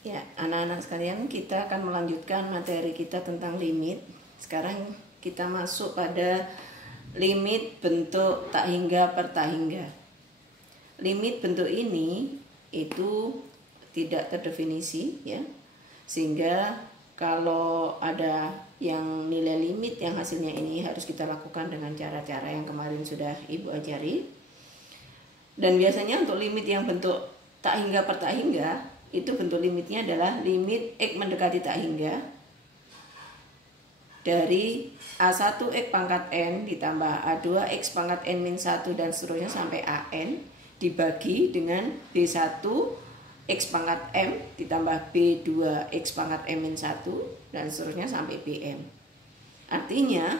Ya, anak-anak sekalian, kita akan melanjutkan materi kita tentang limit. Sekarang kita masuk pada limit bentuk tak hingga per tak hingga. Limit bentuk ini itu tidak terdefinisi ya. Sehingga kalau ada yang nilai limit yang hasilnya ini harus kita lakukan dengan cara-cara yang kemarin sudah Ibu ajari. Dan biasanya untuk limit yang bentuk tak hingga per tak hingga, itu bentuk limitnya adalah limit X mendekati tak hingga dari A1 X pangkat N ditambah A2 X pangkat N min 1 dan seterusnya sampai AN dibagi dengan B1 X pangkat M ditambah B2 X pangkat M min 1 dan seterusnya sampai BM. Artinya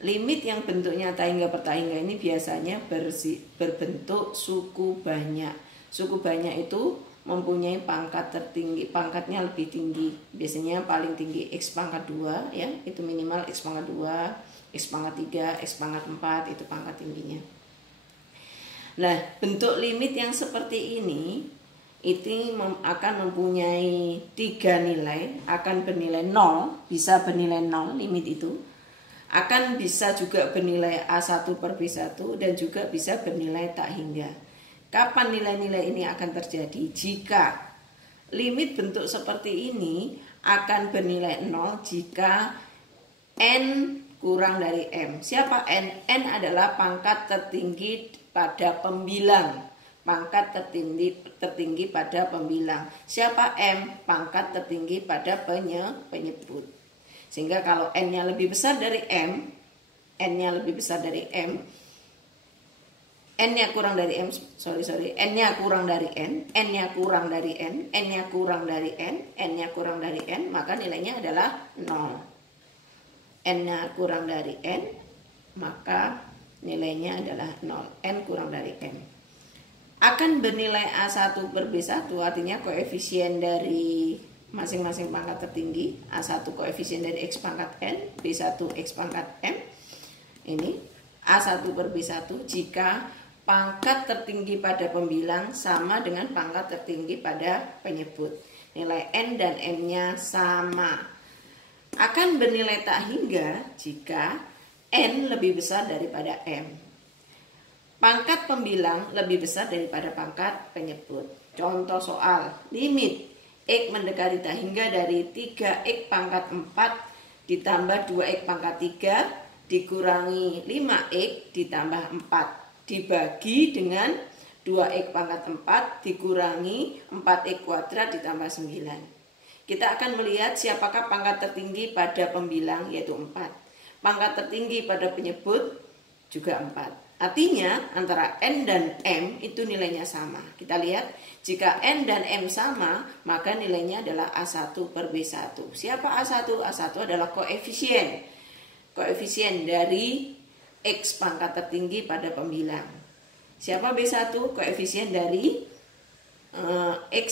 limit yang bentuknya tak hingga per tak hingga ini biasanya berbentuk suku banyak. Suku banyak itu mempunyai pangkat tertinggi, pangkatnya lebih tinggi. Biasanya paling tinggi X pangkat 2 ya, itu minimal X pangkat 2, X pangkat 3, X pangkat 4 itu pangkat tingginya. Nah, bentuk limit yang seperti ini itu akan mempunyai 3 nilai, akan bernilai 0, bisa bernilai 0 limit itu. Akan bisa juga bernilai A1 per B1 dan juga bisa bernilai tak hingga. Kapan nilai-nilai ini akan terjadi? Jika limit bentuk seperti ini akan bernilai 0 jika N kurang dari M. Siapa N? N adalah pangkat tertinggi pada pembilang. Pangkat tertinggi pada pembilang. Siapa M? Pangkat tertinggi pada penyebut. Sehingga kalau N-nya lebih besar dari M, N-nya lebih besar dari M, N-nya kurang dari M, N-nya kurang dari N, N-nya kurang dari N, N-nya kurang dari N, N-nya kurang dari N, maka nilainya adalah 0. N-nya kurang dari N, maka nilainya adalah 0. N kurang dari M. Akan bernilai A1 per B1, artinya koefisien dari masing-masing pangkat tertinggi. A1 koefisien dari X pangkat N, B1 X pangkat M. Ini A1 per B1 jika pangkat tertinggi pada pembilang sama dengan pangkat tertinggi pada penyebut. Nilai N dan M-nya sama. Akan bernilai tak hingga jika N lebih besar daripada M. Pangkat pembilang lebih besar daripada pangkat penyebut. Contoh soal, limit X mendekati tak hingga dari 3X pangkat 4 ditambah 2X pangkat 3 dikurangi 5X ditambah 4. Dibagi dengan 2X pangkat 4 dikurangi 4X kuadrat ditambah 9. Kita akan melihat siapakah pangkat tertinggi pada pembilang, yaitu 4. Pangkat tertinggi pada penyebut juga 4. Artinya antara N dan M itu nilainya sama. Kita lihat jika N dan M sama, maka nilainya adalah A1 per B1. Siapa A1? A1 adalah koefisien. Koefisien dari X pangkat tertinggi pada pembilang. Siapa B1? Koefisien dari X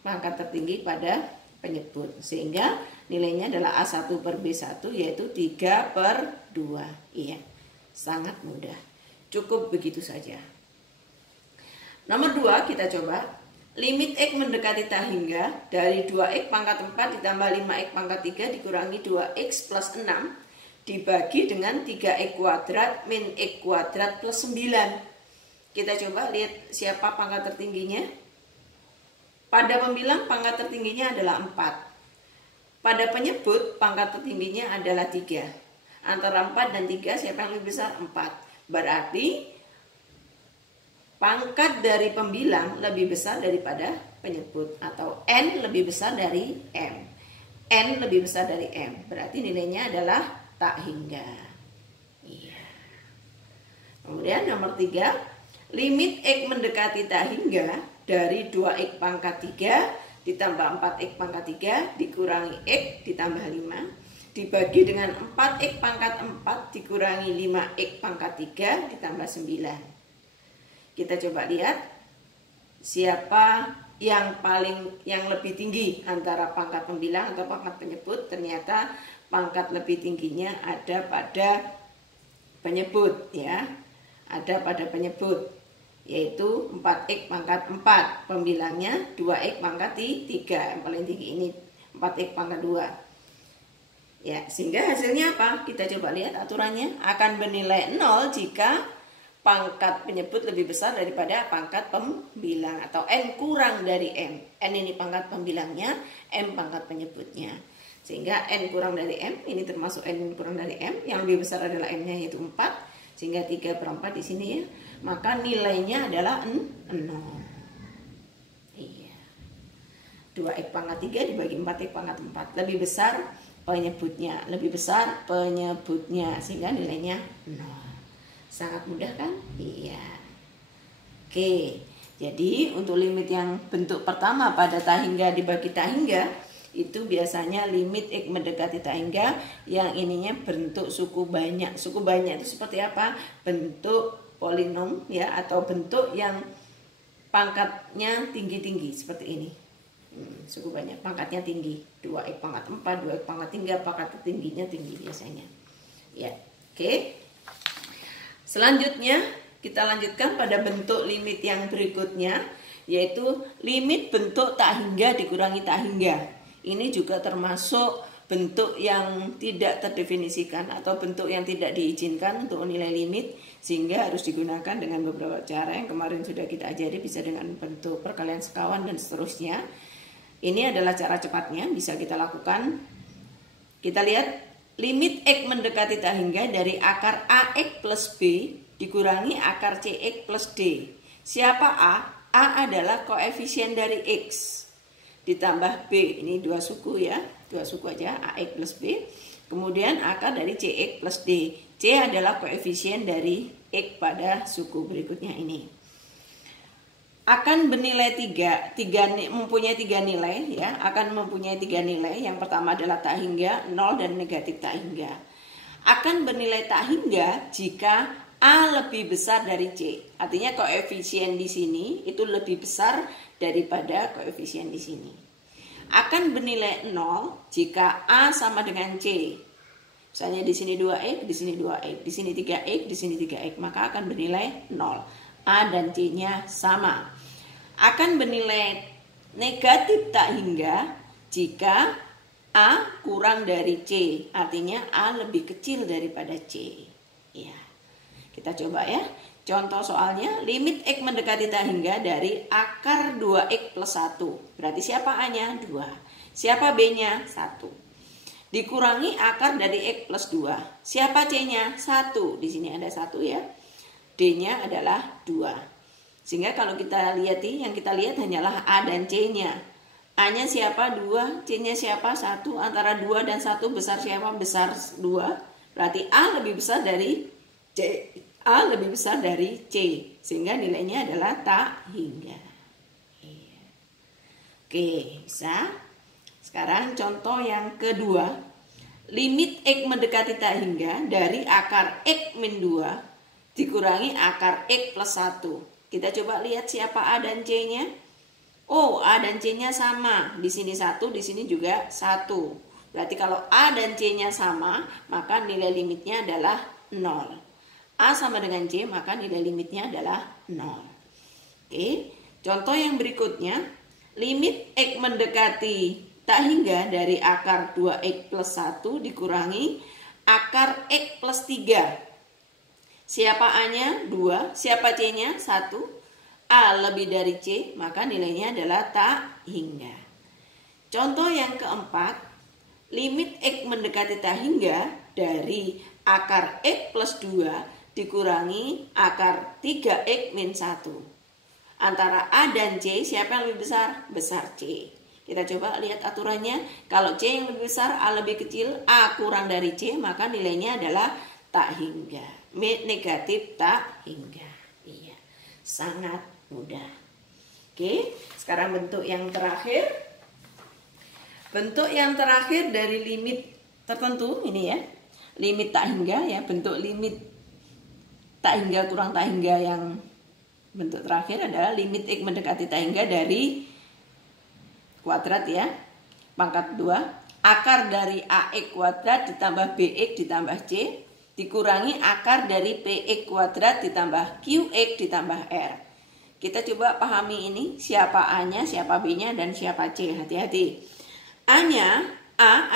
pangkat tertinggi pada penyebut. Sehingga nilainya adalah A1 per B1 yaitu 3 per 2. Iya, sangat mudah. Cukup begitu saja. Nomor 2 kita coba. Limit X mendekati tak hingga dari 2X pangkat 4 ditambah 5X pangkat 3 dikurangi 2X plus 6 dibagi dengan 3X kuadrat min X kuadrat plus 9. Kita coba lihat siapa pangkat tertingginya. Pada pembilang pangkat tertingginya adalah 4. Pada penyebut pangkat tertingginya adalah 3. Antara 4 dan 3 siapa yang lebih besar? 4. Berarti pangkat dari pembilang lebih besar daripada penyebut. Atau N lebih besar dari M. N lebih besar dari M. Berarti nilainya adalah tak hingga. Iya. Kemudian nomor 3, limit X mendekati tak hingga dari 2X pangkat 3 ditambah 4X pangkat 3 dikurangi X ditambah 5 dibagi dengan 4X pangkat 4 dikurangi 5X pangkat 3 ditambah 9. Kita coba lihat siapa yang lebih tinggi antara pangkat pembilang atau pangkat penyebut. Ternyata pangkat lebih tingginya ada pada penyebut ya. Ada pada penyebut. yaitu 4x pangkat 4. Pembilangnya 2x pangkat 3. Yang paling tinggi ini 4x pangkat 2. Ya, sehingga hasilnya apa? Kita coba lihat aturannya. Akan bernilai 0 jika pangkat penyebut lebih besar daripada pangkat pembilang, atau n kurang dari m. N ini pangkat pembilangnya, m pangkat penyebutnya. Sehingga n kurang dari m, ini termasuk n kurang dari m, yang lebih besar adalah m-nya yaitu 4, sehingga 3/4 di sini ya. Maka nilainya adalah 0. Iya. 2x pangkat 3 dibagi 4x pangkat 4. Lebih besar penyebutnya, sehingga nilainya 0. Sangat mudah kan? Iya. Oke, jadi untuk limit yang bentuk pertama pada tak hingga dibagi tak hingga, itu biasanya limit x mendekati tak hingga yang ininya bentuk suku banyak. Suku banyak itu seperti apa? Bentuk polinom ya, atau bentuk yang pangkatnya tinggi-tinggi seperti ini. Suku banyak pangkatnya tinggi, 2x pangkat 4, 2x pangkat 3, pangkat tingginya tinggi biasanya. Ya, oke. Selanjutnya kita lanjutkan pada bentuk limit yang berikutnya, yaitu limit bentuk tak hingga dikurangi tak hingga. Ini juga termasuk bentuk yang tidak terdefinisikan atau bentuk yang tidak diizinkan untuk nilai limit, sehingga harus digunakan dengan beberapa cara yang kemarin sudah kita ajari, bisa dengan bentuk perkalian sekawan dan seterusnya. Ini adalah cara cepatnya, bisa kita lakukan. Kita lihat. Limit x mendekati tak hingga dari akar ax plus b dikurangi akar cx plus d. Siapa a? A adalah koefisien dari x ditambah b. Ini dua suku ya, dua suku aja, ax plus b. Kemudian akar dari cx plus d. C adalah koefisien dari x pada suku berikutnya ini. Akan bernilai 3, mempunyai 3 nilai ya, akan mempunyai 3 nilai. Yang pertama adalah tak hingga, 0 dan negatif tak hingga. Akan bernilai tak hingga jika A lebih besar dari C. Artinya koefisien di sini itu lebih besar daripada koefisien di sini. Akan bernilai 0 jika A sama dengan C. Misalnya di sini 2x, di sini 2x, di sini 3x, di sini 3x, maka akan bernilai 0. A dan C-nya sama. Akan bernilai negatif tak hingga jika A kurang dari C. Artinya A lebih kecil daripada C. Ya. Kita coba ya. Contoh soalnya, limit x mendekati tak hingga dari akar 2x plus 1. Berarti siapa A-nya? 2. Siapa B-nya? 1. Dikurangi akar dari x plus 2. Siapa C-nya? 1. Di sini ada 1 ya. D-nya adalah 2. Sehingga kalau kita lihat, yang kita lihat hanyalah A dan C-nya. A-nya siapa? 2. C-nya siapa? 1. Antara 2 dan 1 besar siapa? Besar 2. Berarti A lebih besar dari C. A lebih besar dari C. Sehingga nilainya adalah tak hingga. Oke, bisa. Sekarang contoh yang kedua. Limit x mendekati tak hingga dari akar x min 2 dikurangi akar x plus 1. Kita coba lihat siapa A dan C-nya. Oh, A dan C-nya sama. Di sini 1, di sini juga 1. Berarti kalau A dan C-nya sama, maka nilai limitnya adalah 0. A sama dengan C, maka nilai limitnya adalah 0. Oke, contoh yang berikutnya. Limit x mendekati tak hingga dari akar 2x plus 1 dikurangi akar x plus 3. Siapa A-nya? 2. Siapa C-nya? 1. A lebih dari C, maka nilainya adalah tak hingga. Contoh yang keempat, limit x mendekati tak hingga dari akar x plus 2 dikurangi akar 3x min 1. Antara A dan C, siapa yang lebih besar? Besar C. Kita coba lihat aturannya. Kalau C yang lebih besar, A lebih kecil, A kurang dari C, maka nilainya adalah tak hingga. Negatif tak hingga. Iya, sangat mudah. Oke, sekarang bentuk yang terakhir. Bentuk yang terakhir dari limit tertentu ini ya. Limit tak hingga ya, bentuk limit tak hingga kurang tak hingga yang bentuk terakhir adalah limit x mendekati tak hingga dari kuadrat ya. Pangkat 2, akar dari ax kuadrat ditambah bx ditambah c dikurangi akar dari px kuadrat ditambah qx ditambah r. Kita coba pahami ini, siapa A-nya, siapa B-nya, dan siapa C. Hati-hati. A-nya, A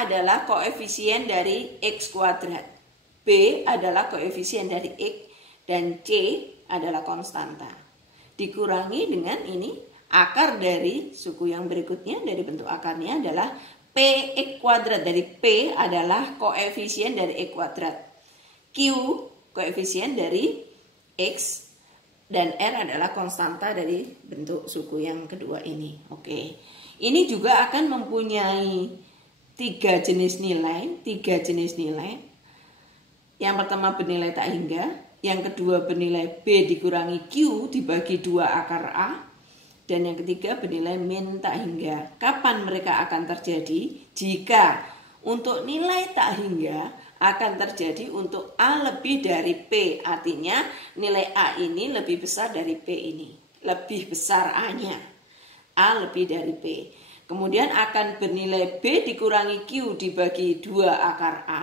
adalah koefisien dari X kuadrat. B adalah koefisien dari X, dan C adalah konstanta. Dikurangi dengan ini, akar dari suku yang berikutnya, dari bentuk akarnya adalah PX kuadrat. Dari P adalah koefisien dari X kuadrat. Q koefisien dari X, dan R adalah konstanta dari bentuk suku yang kedua ini. Oke. Ini juga akan mempunyai tiga jenis nilai. Yang pertama bernilai tak hingga, yang kedua bernilai B dikurangi Q dibagi 2 akar A, dan yang ketiga bernilai min tak hingga. Kapan mereka akan terjadi? Jika untuk nilai tak hingga akan terjadi untuk A lebih dari P. Artinya nilai A ini lebih besar dari P ini. Lebih besar A-nya. A lebih dari P. Kemudian akan bernilai B dikurangi Q dibagi 2 akar A.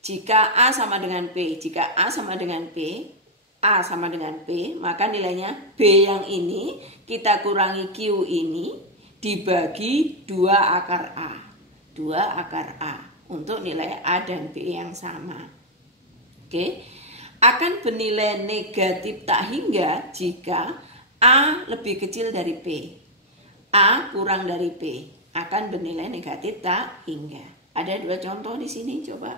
Jika A sama dengan P. Jika A sama dengan P, A sama dengan P, maka nilainya B yang ini kita kurangi Q ini dibagi 2 akar A. 2 akar A. Untuk nilai A dan B yang sama. Oke. Akan bernilai negatif tak hingga jika A lebih kecil dari P. A kurang dari P. Akan bernilai negatif tak hingga. Ada 2 contoh di sini, coba.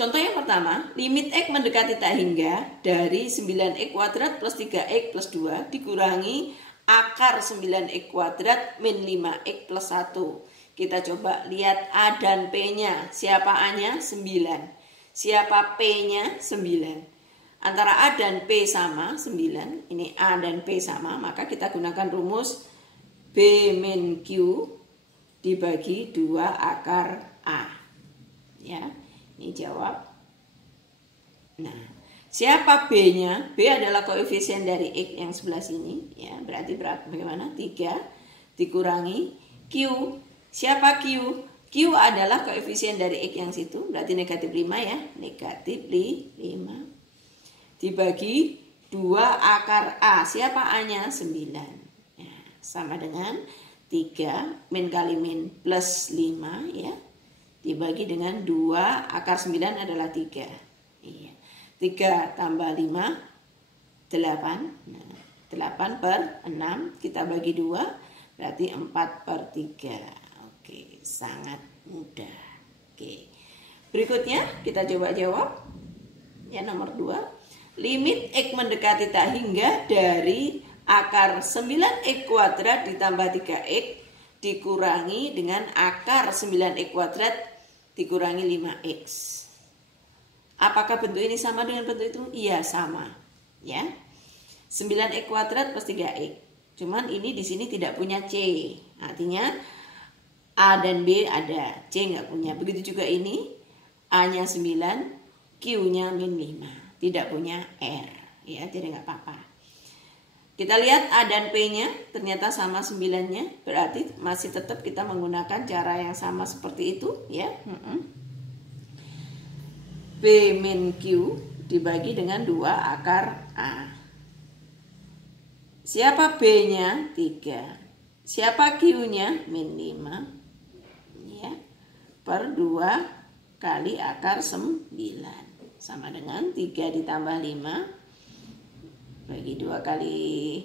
Contoh yang pertama, limit X mendekati tak hingga dari 9X kuadrat plus 3X plus 2 dikurangi akar 9X kuadrat min 5X plus 1. Kita coba lihat A dan P-nya. Siapa A-nya? 9. Siapa P-nya? 9. Antara A dan P sama 9. Ini A dan P sama. Maka kita gunakan rumus B min Q dibagi 2 akar A. Ya, ini jawab. Nah, siapa B-nya? B adalah koefisien dari X yang sebelah sini. Ya, berarti bagaimana? 3 dikurangi Q. Siapa Q? Q adalah koefisien dari X yang situ, berarti negatif 5 ya. Negatif 5 dibagi 2 akar A. Siapa A-nya? 9. Ya, sama dengan 3 min kali min plus 5 ya. Dibagi dengan 2 akar 9 adalah 3. Iya. 3 tambah 5, 8. Nah, 8 per 6 kita bagi 2, berarti 4 per 3. Oke, sangat mudah. Oke. Berikutnya kita coba jawab. Ya, nomor 2. Limit X mendekati tak hingga dari akar 9X kuadrat ditambah 3X dikurangi dengan akar 9X kuadrat dikurangi 5X. Apakah bentuk ini sama dengan bentuk itu? Iya, sama. Ya. 9X kuadrat plus 3X. Cuman ini di sini tidak punya C. Artinya A dan B ada, C nggak punya. Begitu juga ini, A-nya 9, Q-nya min 5. Tidak punya R. Ya, jadi nggak apa-apa. Kita lihat A dan P-nya ternyata sama 9-nya. Berarti masih tetap kita menggunakan cara yang sama seperti itu. Ya. B min Q dibagi dengan 2 akar A. Siapa B-nya? 3. Siapa Q-nya? Min 5. Ya, per 2 kali akar 9 sama dengan 3 ditambah 5 bagi 2 kali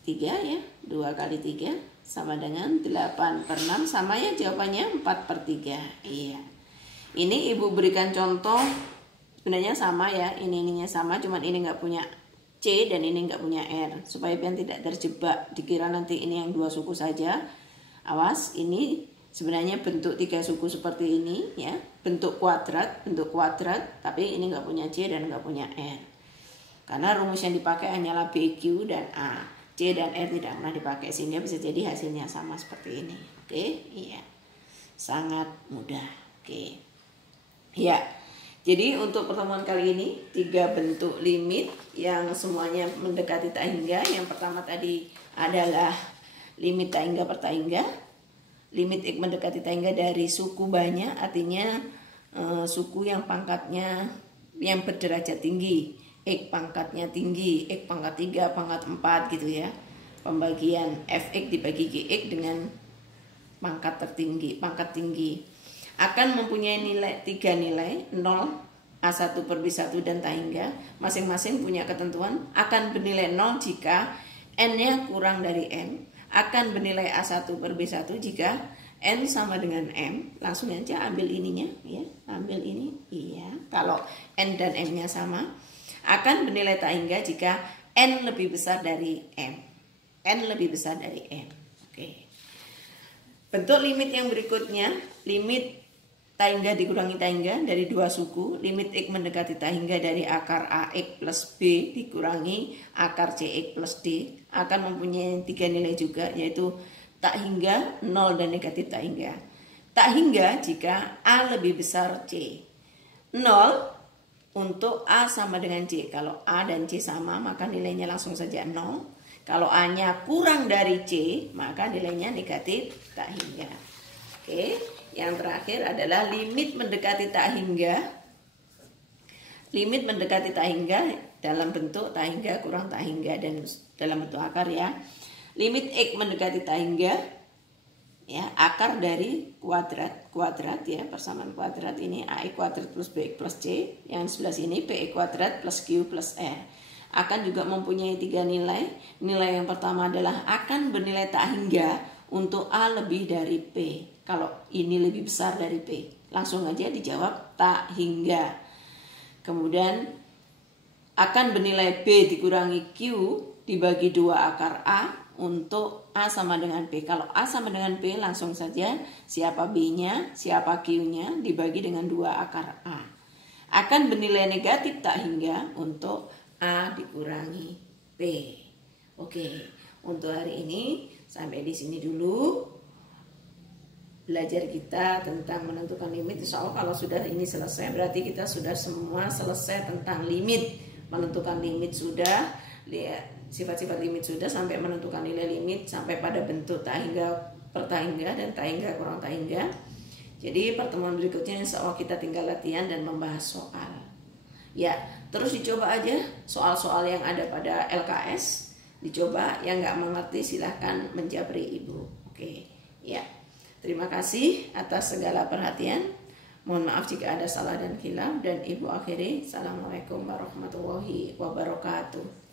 3 ya, 2 kali 3 sama dengan 8 per 6, sama ya jawabannya 4 per 3. Iya, ini ibu berikan contoh sebenarnya sama ya, ininya sama, cuman ini nggak punya C dan ini nggak punya R, supaya pian tidak terjebak dikira nanti ini yang 2 suku saja. Awas, ini sebenarnya bentuk 3 suku seperti ini ya, bentuk kuadrat, tapi ini nggak punya C dan nggak punya R. Karena rumus yang dipakai hanyalah B, Q, dan A. C dan R tidak pernah dipakai, sehingga bisa jadi hasilnya sama seperti ini. Oke, iya. Sangat mudah. Oke. Ya. Jadi untuk pertemuan kali ini 3 bentuk limit yang semuanya mendekati tak hingga. Yang pertama tadi adalah limit tak hingga per tak hingga. Limit X mendekati tak hingga dari suku banyak, artinya suku yang pangkatnya yang berderajat tinggi, X pangkatnya tinggi, X pangkat 3, pangkat 4 gitu ya. Pembagian Fx dibagi Gx dengan pangkat tertinggi, pangkat tinggi akan mempunyai nilai 3 nilai 0, A1 per B1 dan tak hingga. Masing-masing punya ketentuan akan bernilai 0 jika n-nya kurang dari n, akan bernilai A1 per B1 jika n sama dengan m. Langsung aja ambil ininya ya, ambil ini iya. Kalau n dan m-nya sama, akan bernilai tak hingga jika n lebih besar dari m. N lebih besar dari m. Oke. Bentuk limit yang berikutnya, limit tak hingga dikurangi tak hingga dari dua suku. Limit x mendekati tak hingga dari akar ax plus b dikurangi akar cx plus d akan mempunyai 3 nilai juga, yaitu tak hingga, 0 dan negatif tak hingga. Tak hingga jika A lebih besar C. 0 untuk A sama dengan C. Kalau A dan C sama, maka nilainya langsung saja 0. Kalau A-nya kurang dari C, maka nilainya negatif tak hingga. Oke, yang terakhir adalah limit mendekati tak hingga. Limit mendekati tak hingga dalam bentuk tak hingga kurang tak hingga dan dalam bentuk akar ya. Limit x mendekati tak hingga ya, akar dari kuadrat ya, persamaan kuadrat ini ax kuadrat plus bx plus c, yang sebelah sini bx kuadrat plus q plus r akan juga mempunyai 3 nilai. Nilai yang pertama adalah akan bernilai tak hingga untuk A lebih dari P. Kalau ini lebih besar dari P, langsung aja dijawab tak hingga. Kemudian akan bernilai B dikurangi Q dibagi 2 akar A untuk A sama dengan P. Kalau A sama dengan P, langsung saja siapa B-nya, siapa Q-nya dibagi dengan 2 akar A. Akan bernilai negatif tak hingga untuk A dikurangi P. Oke, untuk hari ini sampai di sini dulu belajar kita tentang menentukan limit. Insya Allah kalau sudah ini selesai, berarti kita sudah semua selesai tentang limit. Menentukan limit sudah, lihat sifat-sifat limit sudah, sampai menentukan nilai limit, sampai pada bentuk tak hingga per tak hingga dan tak hingga kurang tak hingga. Jadi pertemuan berikutnya insya Allah kita tinggal latihan dan membahas soal. Ya, terus dicoba aja soal-soal yang ada pada LKS, dicoba. Yang nggak mengerti silahkan menjabri ibu. Oke, ya. Terima kasih atas segala perhatian. Mohon maaf jika ada salah dan khilaf, dan ibu akhiri. Assalamualaikum warahmatullahi wabarakatuh.